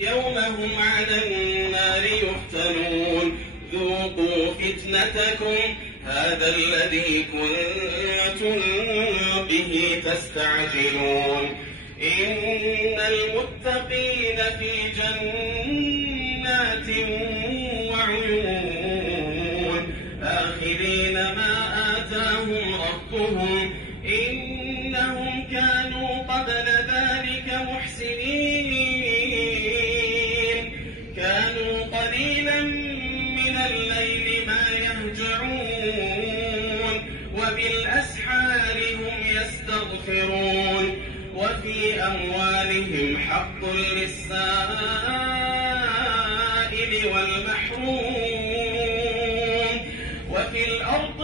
يوم هم على النار يفتنون ذوقوا فتنتكم هذا الذي كنتم به تستعجلون إن المتقين في جنات وعيون آخذين ما آتاهم ربهم إنهم كانوا قبل ذلك محسنين كانوا قليلا من الليل ما يهجعون وبالأسحار هم يستغفرون وفي أموالهم حق للسائل والمحروم وفي الأرض